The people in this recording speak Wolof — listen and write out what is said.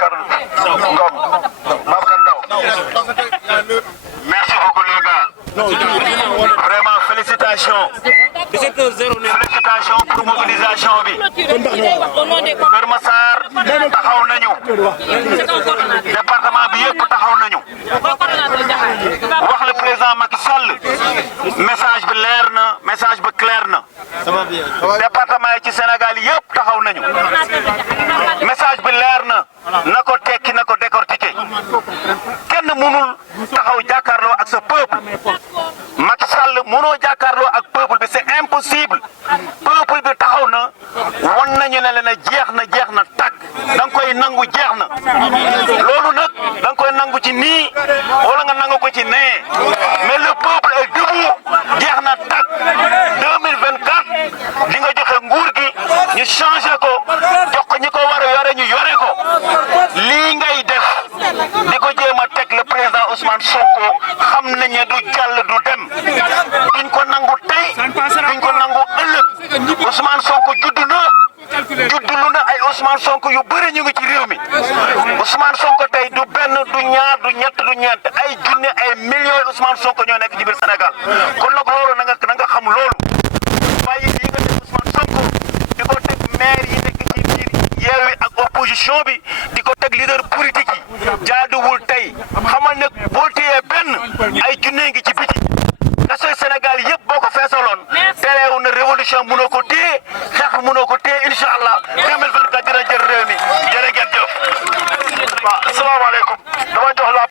Babacar Ngom, Babacar Ndaw. Merci beaucoup les gars. Vraiment félicitations. Félicitations pour mobilisation bi. Kër Massar taxaw nañu. Département bi yëpp taxaw nañu. Wax le président Macky Sall message bi leer na message bi clair na. Département yi ci Sénégal yëpp taxaw nañu. Message bi leer na na ko tekki na ko décortiquer. Kenn mënul taxaw jàkkaarloo ak sa peuple. Macky Sall mënoo jàkkaarloo ak peuple bi c'est impossible. Peuple bi taxaw na won nañu ne leen jeex na tàkk da nga koy nangu jeex na loolu nag da nga koy nangu ci nii wala nga nangu ko ci nee mais le peuple est debout jeex na tàkk 2024 di nga joxe nguur gi ñu changé ko jox ko ñi ko war a yore ñu yore ko lii ngay def di ko jéem a teg le président Ousmane Sonko xam nañ ne du jàll du dem duñ ko nangu tey duñ ko nangu ëllëg Ousmane Sonko juddulu na ay Ousmane Sonko yu bëri ñu ngi ci réew mi Ousmane Sonko tey du benn du ñaar du ñett du ñeent ay junne ay millions Ousmane Sonko ñoo nekk ci biir Sénégal kon nag loolu na nga xam loolu bàyyi yi nga def Ousmane Sonko di ko teg maire yi nekk ci biir Yewwi ak opposition bi di ko teg leader politique yi jaaduwul tey xamal ne boo téyee benn ay junne ngi ci biti kasoy Sénégal yëpp boo ko feesaloon tereewu na révolution mënoo ko